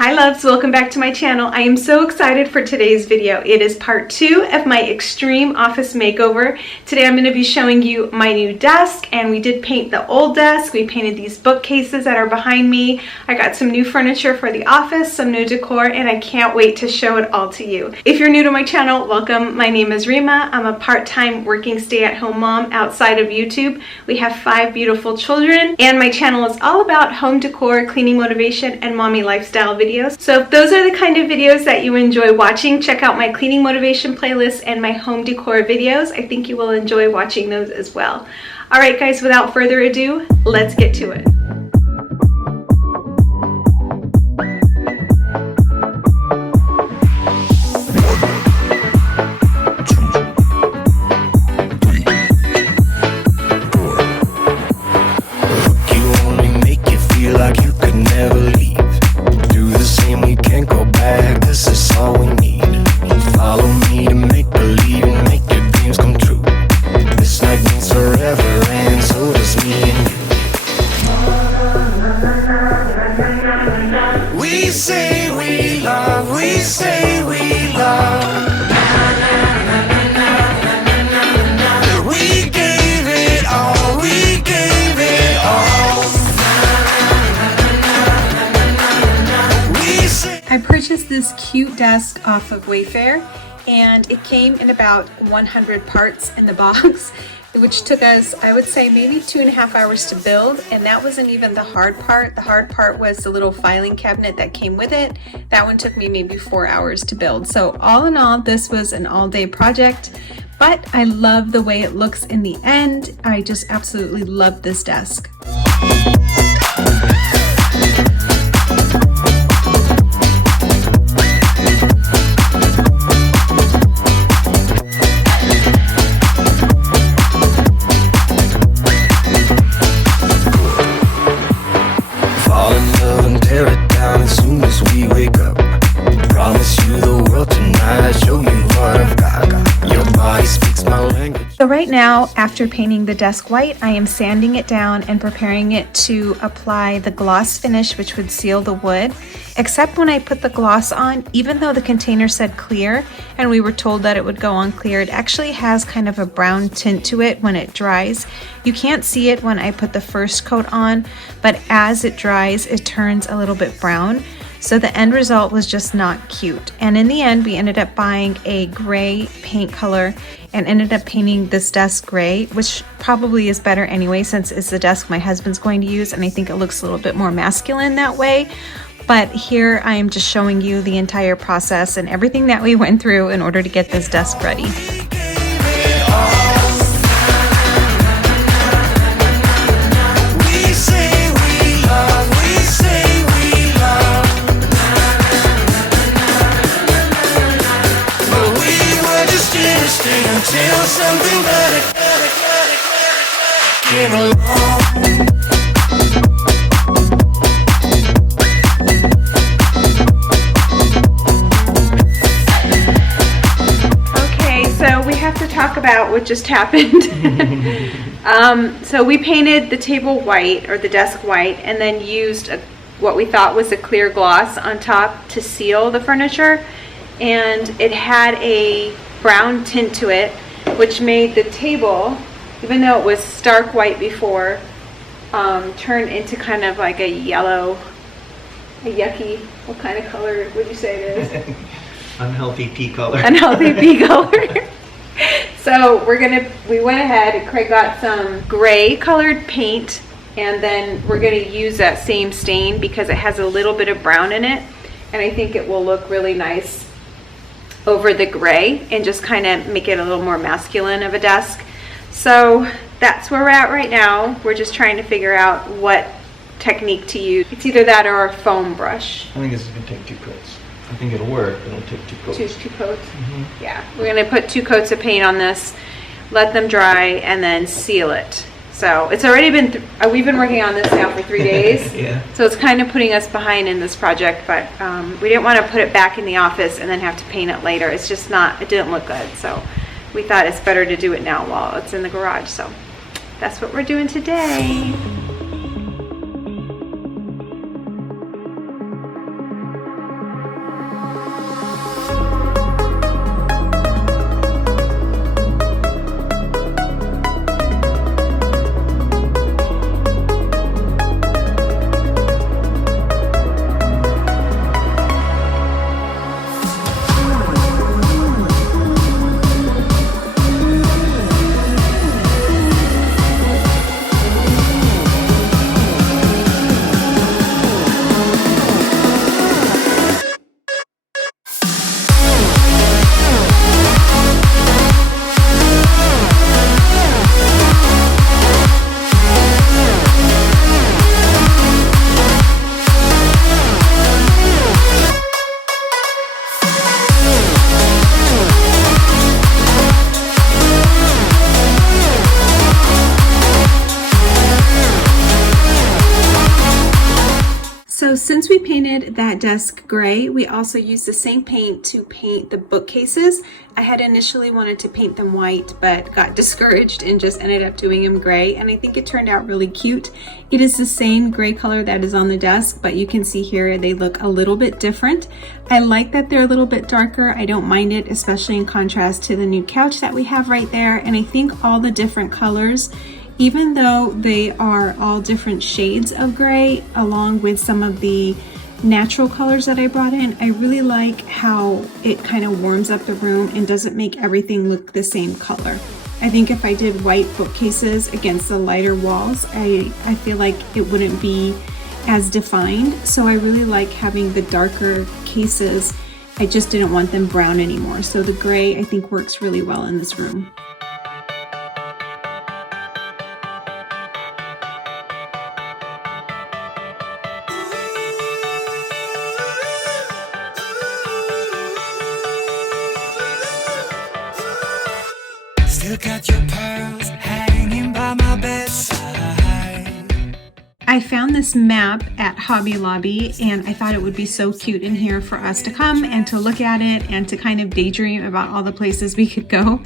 Hi loves, welcome back to my channel. I am so excited for today's video. It is part 2 of my extreme office makeover. Today I'm going to be showing you my new desk, and we did paint the old desk. We painted these bookcases that are behind me. I got some new furniture for the office, some new decor, and I can't wait to show it all to you. If you're new to my channel, welcome. My name is Rima. I'm a part-time working stay-at-home mom outside of YouTube. We have 5 beautiful children, and my channel is all about home decor, cleaning motivation, and mommy lifestyle videos. So if those are the kind of videos that you enjoy watching, check out my cleaning motivation playlist and my home decor videos. I think you will enjoy watching those as well. All right guys, without further ado, let's get to it. I purchased this cute desk off of Wayfair, and it came in about 100 parts in the box, which took us, I would say, maybe 2.5 hours to build, and that wasn't even the hard part. The hard part was the little filing cabinet that came with it. That one took me maybe 4 hours to build. So all in all, this was an all-day project, but I love the way it looks in the end. I just absolutely love this desk. So right now, after painting the desk white, I am sanding it down and preparing it to apply the gloss finish, which would seal the wood. Except when I put the gloss on, even though the container said clear and we were told that it would go on clear, it actually has kind of a brown tint to it when it dries. You can't see it when I put the first coat on, but as it dries, it turns a little bit brown. So the end result was just not cute. And in the end, we ended up buying a gray paint color and ended up painting this desk gray, which probably is better anyway, since it's the desk my husband's going to use, and I think it looks a little bit more masculine that way. But here I am just showing you the entire process and everything that we went through in order to get this desk ready. Until something better came along. Okay, so we have to talk about what just happened. So we painted the table white, or the desk white, and then used what we thought was a clear gloss on top to seal the furniture, and it had a brown tint to it, which made the table, even though it was stark white before, turn into kind of like a yellow, a yucky, what kind of color would you say it is? Unhealthy pea color. Unhealthy pea color. So we went ahead, Craig got some gray colored paint, and then we're gonna use that same stain because it has a little bit of brown in it, and I think it will look really nice over the gray and just kind of make it a little more masculine of a desk. So that's where we're at right now. We're just trying to figure out what technique to use. It's either that or a foam brush. I think this is going to take 2 coats. I think it'll work, but it'll take 2 coats. Two coats? Mm-hmm. Yeah, we're going to put 2 coats of paint on this, let them dry, and then seal it. So it's already been, we've been working on this now for 3 days. Yeah. So it's kind of putting us behind in this project, but we didn't want to put it back in the office and then have to paint it later. It's just not, it didn't look good. So we thought it's better to do it now while it's in the garage. So that's what we're doing today. painted that desk gray, we also used the same paint to paint the bookcases. I had initially wanted to paint them white, but got discouraged and just ended up doing them gray, and I think it turned out really cute. It is the same gray color that is on the desk, but you can see here they look a little bit different. I like that they're a little bit darker. I don't mind it, especially in contrast to the new couch that we have right there. And I think all the different colors, even though they are all different shades of gray, along with some of the natural colors that I brought in, I really like how it kind of warms up the room and doesn't make everything look the same color. I think if I did white bookcases against the lighter walls, I feel like it wouldn't be as defined. So I really like having the darker cases. I just didn't want them brown anymore. So the gray I think works really well in this room. Still got your pearls hanging by my bedside. I found this map at Hobby Lobby and I thought it would be so cute in here for us to come and to look at it and to kind of daydream about all the places we could go.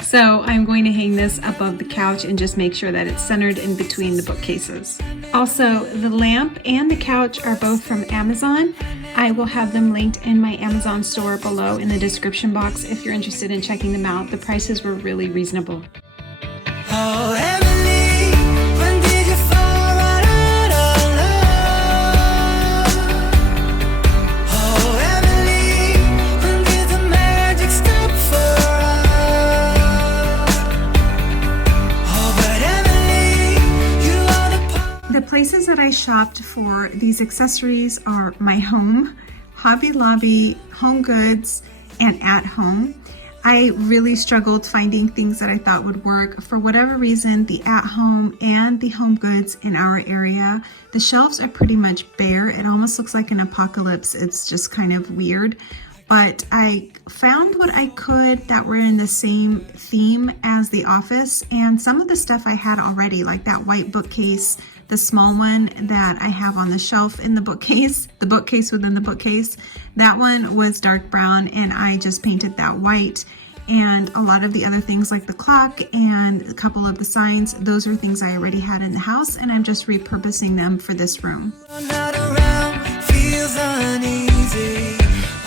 So I'm going to hang this above the couch and just make sure that it's centered in between the bookcases. Also, the lamp and the couch are both from Amazon. I will have them linked in my Amazon store below in the description box if you're interested in checking them out. The prices were really reasonable. Oh, Emily, when did you fall right out of love? Oh, Emily, when did the magic stop for us? Oh, but Emily, you are The places that I shopped for these accessories are my home, Hobby Lobby, Home Goods, and At Home. I really struggled finding things that I thought would work. For whatever reason, the At Home and the Home Goods in our area, the shelves are pretty much bare. It almost looks like an apocalypse. It's just kind of weird. But I found what I could that were in the same theme as the office, and some of the stuff I had already, like that white bookcase, the small one that I have on the shelf in the bookcase within the bookcase, that one was dark brown and I just painted that white. And a lot of the other things like the clock and a couple of the signs, those are things I already had in the house and I'm just repurposing them for this room. not around, feels uneasy.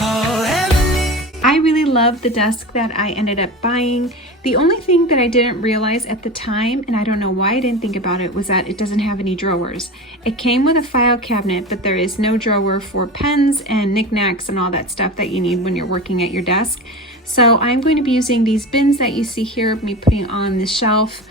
Oh, Emily. I really love the desk that I ended up buying. The only thing that I didn't realize at the time, and I don't know why I didn't think about it, was that it doesn't have any drawers. It came with a file cabinet, but there is no drawer for pens and knickknacks and all that stuff that you need when you're working at your desk. So I'm going to be using these bins that you see here, me putting on the shelf,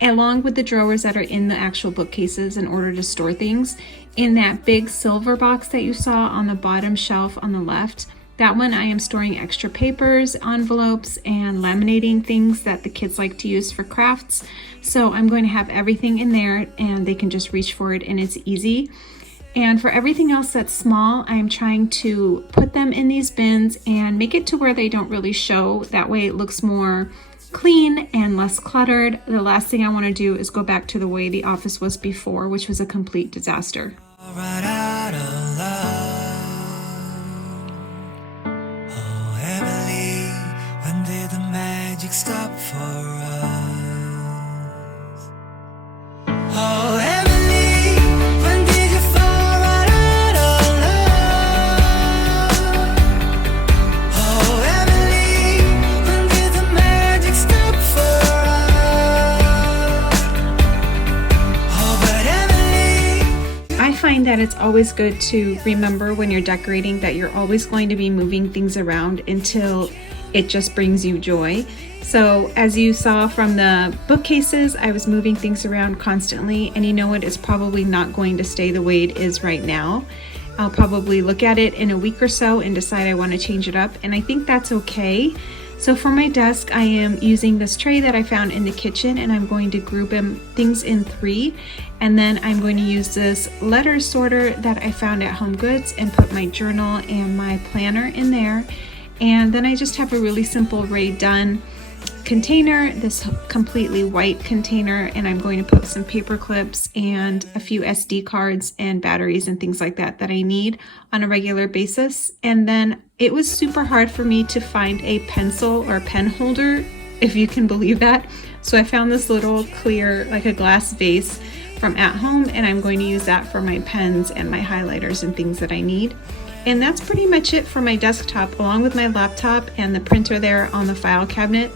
along with the drawers that are in the actual bookcases in order to store things. In that big silver box that you saw on the bottom shelf on the left, that one I am storing extra papers, envelopes, and laminating things that the kids like to use for crafts. So I'm going to have everything in there and they can just reach for it and it's easy. And for everything else that's small, I'm trying to put them in these bins and make it to where they don't really show. That way it looks more clean and less cluttered. The last thing I want to do is go back to the way the office was before, which was a complete disaster. Right out of love. Oh, Emily, when did the magic stop for us? Oh, Emily, when did you fall right out of love? Oh, Emily, when did the magic stop for us? Oh, but Emily. I find that it's always good to remember when you're decorating that you're always going to be moving things around until it just brings you joy. So as you saw from the bookcases, I was moving things around constantly, and you know what, it's probably not going to stay the way it is right now. I'll probably look at it in a week or so and decide I want to change it up, and I think that's okay. So for my desk, I am using this tray that I found in the kitchen, and I'm going to group things in 3. And then I'm going to use this letter sorter that I found at Home Goods and put my journal and my planner in there. And then I just have a really simple array done. container, this completely white container, and I'm going to put some paper clips and a few SD cards and batteries and things like that that I need on a regular basis. And then it was super hard for me to find a pencil or pen holder, if you can believe that. So I found this little clear, like a glass vase from At Home, and I'm going to use that for my pens and my highlighters and things that I need. And that's pretty much it for my desktop, along with my laptop and the printer there on the file cabinet.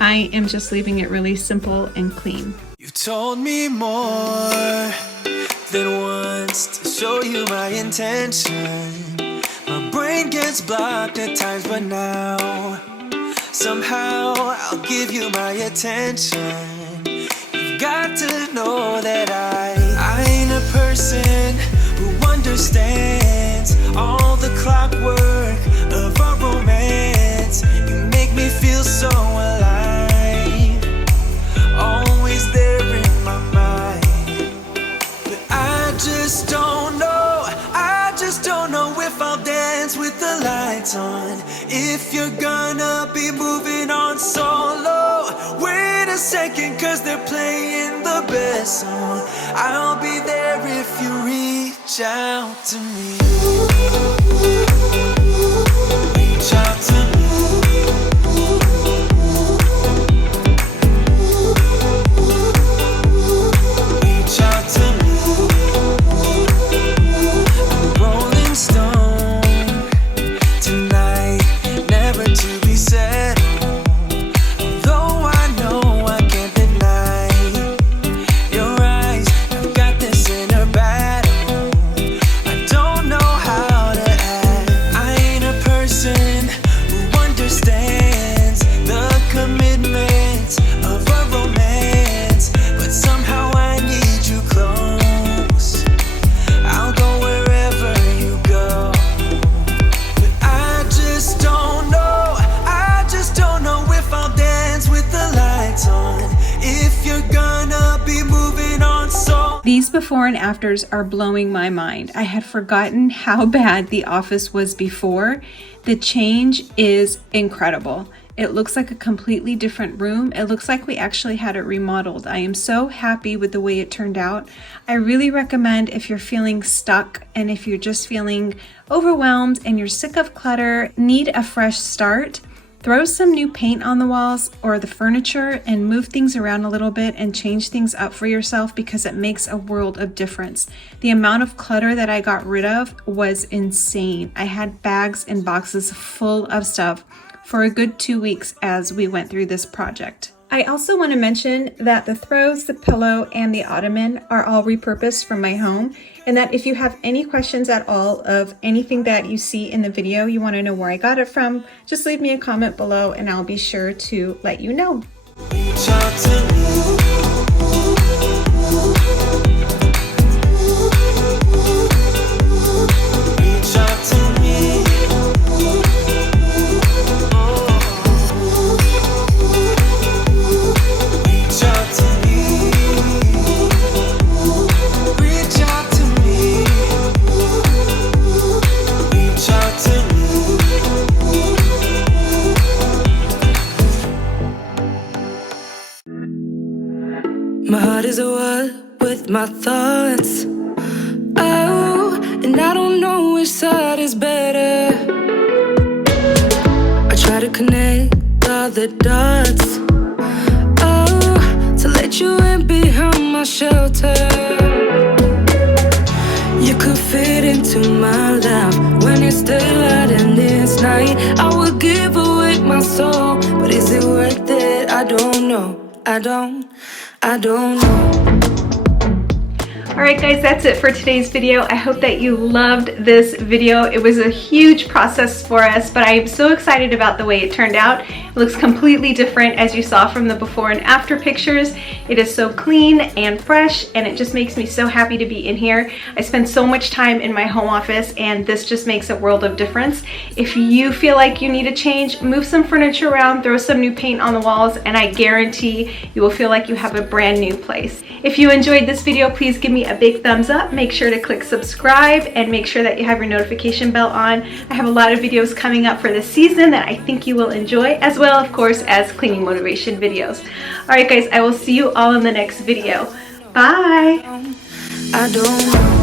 I am just leaving it really simple and clean. You told me more than once to show you my intention. My brain gets blocked at times, but now somehow I'll give you my attention. You've got to know that I ain't a person who understands all the clockwork of our romance. You make me feel so alive, always there in my mind. But I just don't know if I'll dance with the lights on. If you're gonna be moving on solo, wait a second, 'cause they're playing the best song. I'll be there if you reach out to me. Reach out to me. Reach out to me. I'm a rolling stone tonight, never to be settled. Although I know I can't deny your eyes, I've got this inner battle. I don't know how to act. I ain't a person who understands the commitment of a romance, but somehow I need you close. I'll go wherever you go. But I just don't know if I'll dance with the lights on. If you're gonna be moving on so. These before and afters are blowing my mind. I had forgotten how bad the office was before. The change is incredible. It looks like a completely different room. It looks like we actually had it remodeled. I am so happy with the way it turned out. I really recommend, if you're feeling stuck and if you're just feeling overwhelmed and you're sick of clutter, need a fresh start, throw some new paint on the walls or the furniture and move things around a little bit and change things up for yourself, because it makes a world of difference. The amount of clutter that I got rid of was insane. I had bags and boxes full of stuff for a good 2 weeks as we went through this project. I also want to mention that the throws, the pillow, and the ottoman are all repurposed from my home, and that if you have any questions at all of anything that you see in the video, you want to know where I got it from, just leave me a comment below and I'll be sure to let you know. Reach out to me. Reach out to me. Reach out to me. Reach out to me. Reach out to me. My heart is a wall with my thoughts. Oh, and I don't know which side is better. I try to connect all the dots. Oh, to let you in behind my shelter. You could fit into my life when it's daylight and this night. I would give away my soul, but is it worth it? I don't know. I don't know. Alright guys, that's it for today's video. I hope that you loved this video. It was a huge process for us, but I am so excited about the way it turned out. It looks completely different, as you saw from the before and after pictures. It is so clean and fresh, and it just makes me so happy to be in here. I spend so much time in my home office, and this just makes a world of difference. If you feel like you need a change, move some furniture around, throw some new paint on the walls, and I guarantee you will feel like you have a brand new place. If you enjoyed this video, please give me a big thumbs up. Make sure to click subscribe and make sure that you have your notification bell on. I have a lot of videos coming up for this season that I think you will enjoy, as well, of course, as cleaning motivation videos. Alright guys, I will see you all in the next video. Bye! I don't know